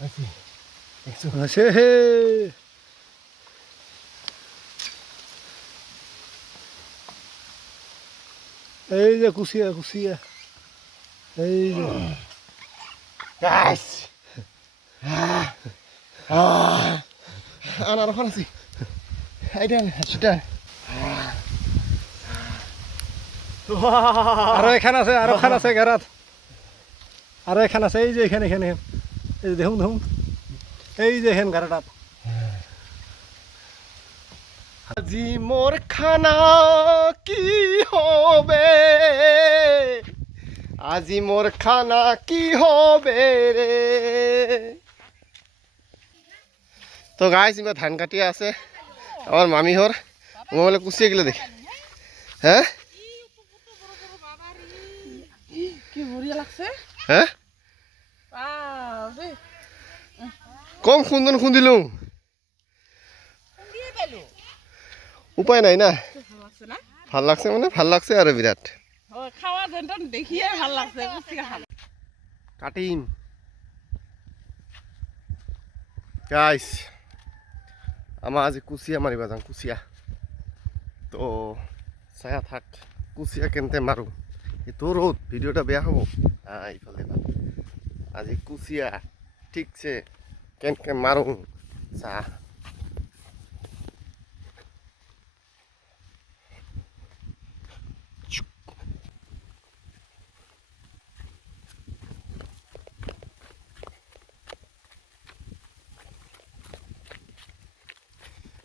আছে দেখছো আছে এই যে কুচিয়া কুচিয়া এই যে গাইস আনার ওখানে আছি এইটা সেটা আরো এখান আছে আরো খান আছে ঘেরাত আরো এখান আছে এই যে এখানে এখানে এই যে দেখুন দেখুন এই যে এখান ঘেরাটাত আজি মোর খানা কি হবে আজি মোর খানা কি হবে রে তো গাইস ইমা ধান কাটি আছে আমার মামি হর মোবাইলে কুচিয়ে গেলে দেখে হ্যাঁ কি বঢ়িয়া লাগছে হ্যাঁ বাপৰে কম খুন্দন খুন্দিলো খুন্দিয়ে পেলো উপায় নাই না ভাল লাগছে না ভাল লাগছে মানে ভাল লাগছে আৰু বিৰাট হয় খাওয়া যেনটা দেখিয়ে ভাল লাগছে কুচিয়া খাল কাটিম গাইস আমাৰ আজি কুচিয়া মাৰিবা যাম কুচিয়া তো চায়া থাক কুচিয়া কেনতে মাৰো এইটো ৰ'দ ভিডিঅ'টা বেয়া হ'ব ইফালে আজি কুচিয়া ঠিকছে কেনকে মাৰো চা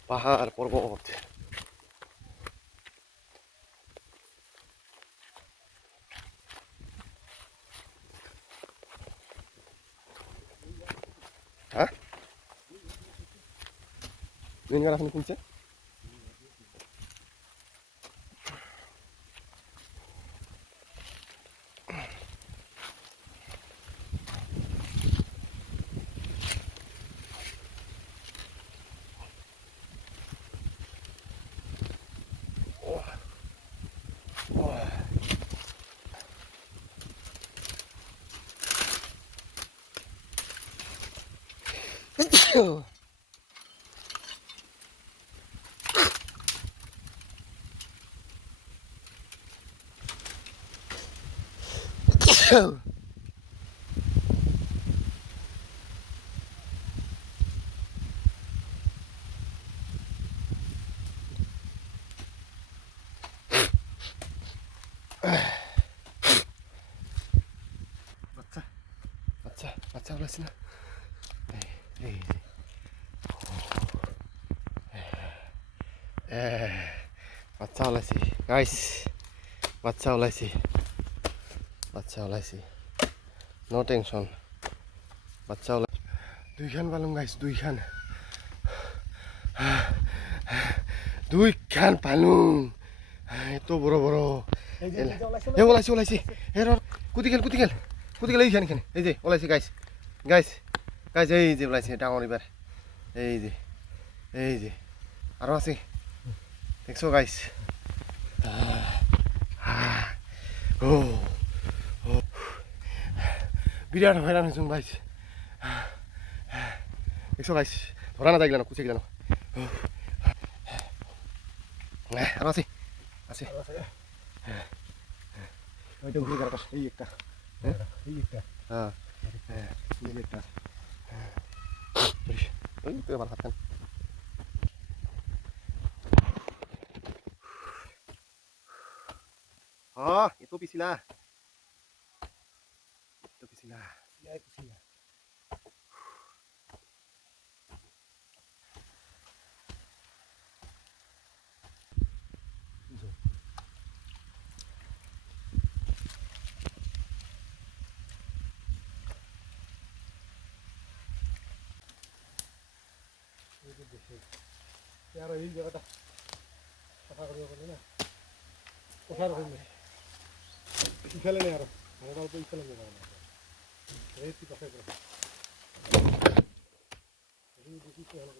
পাহাড় পর্বত হ্যাঁ দিনগার এখন কিনছে বাচ্চা বাচ্চা বাচ্চা ওলাইছে না এই বাচ্চা ওলাইছে গাইস বাচ্চা ওলাইছে নো টেনশন বাচ্চা ওলাই দুইখান পালুম গাইস দুইখান পালুম এত বড় বড় ওলাইছে হে র কুদি গেল এইখানে এই যে ওলাইছে গাইস এই যে ওলাইছে ডাঙর এবার এই যে আরো আছে দেখছো গাইস ও বিরাট হয়রান হয়েছুন গাইস দেখছো গাইস ধরা না যাইগলা না কুচে গেল না আরো আছে ওইটা ঘুরে গেল এই একটা হ্যাঁ এই একটা ওই তো আমার হাত itu pisila. Ya kuciya আর এই জায়গাটা কথা করিব বলে না কথা কইলে ইফালে নে আরো আমরা অল্প ইফালে নে না এই তুই কথা কর এই দেখি কি হলো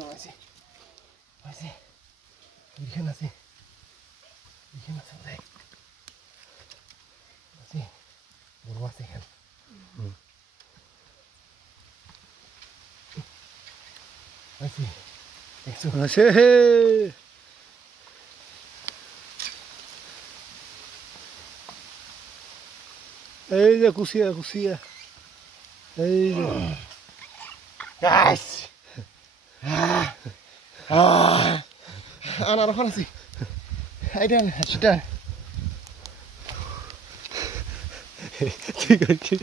ওলাইছে দুইখান আছে ওলাই আছে বড় আছে এখান আছে দেখছো আছে হে এই যে কুচিয়া এই যে গাইস আনার ওখানে আছে এইটা সেটা ঠিক আছে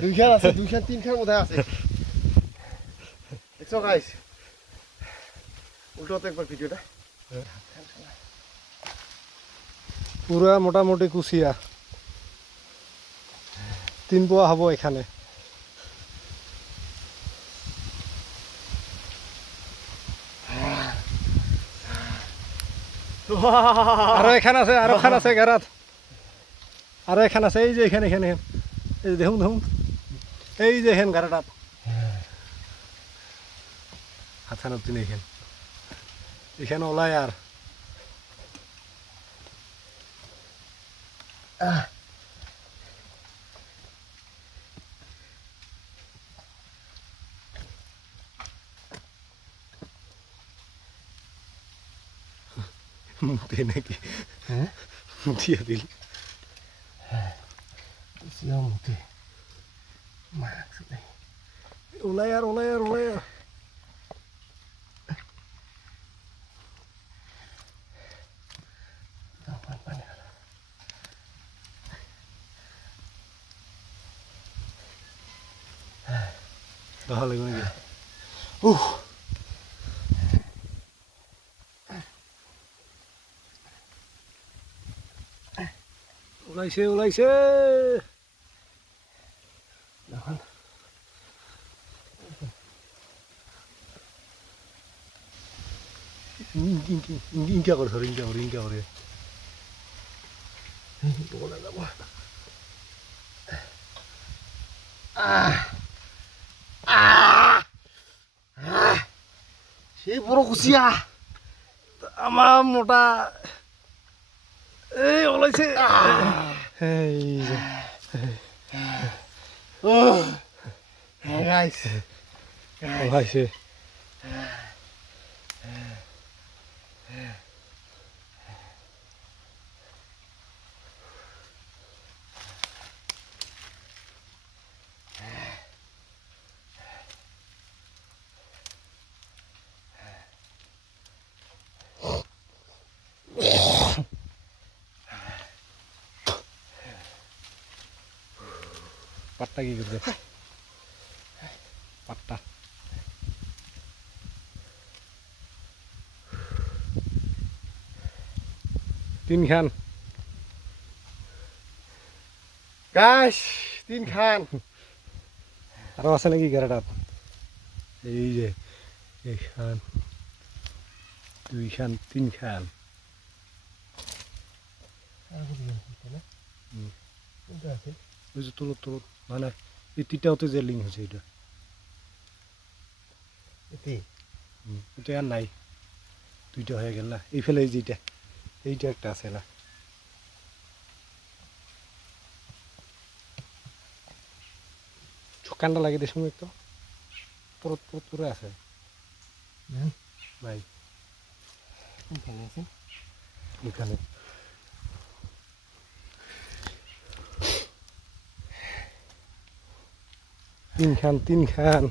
দুইখান আছে দুইখান তিনখান মধ্যে আছে দেখছো গাইস উল্টো একবার ভিডিওটা পুরা মোটামুটি কুচিয়া 3 পোয়া হব এখানে আরো এখান আছে ঘারাত আরো এখান আছে এই যে এখানে এই দেখুন এই যে এখান ঘারাটাত হাতানত তিনি এখানে ওলাই আর মুতে নাকি হ্যাঁ মুতিয়া দিল কুচিয়া মুতে মাছ নাই ওলাই আর ভালো লাগবে নাকি ওলাইছে এখন ইনকা করে বলে যাব সেই বড় কুচিয়া আমার মোটা এই ওলাইছে এই যে গাইস ওলাইছে পাট্টা কি করবে পাট্টা তিনখান গাইস তিনখান আরো আছে নাকি ঘেরাটাত এই যে এইখান দুইখান তিনখান ওই যে তুলত মানে এই তিনটাতে যে লিঙ্ক হয়েছে এটা এটা আর নাই দুইটা হয়ে গেল না এই ফেলে এই যেটা এইটা একটা আছে না কান্ডা লাগে দেশ একটু পুরো আছে নাই এখানে তিনখান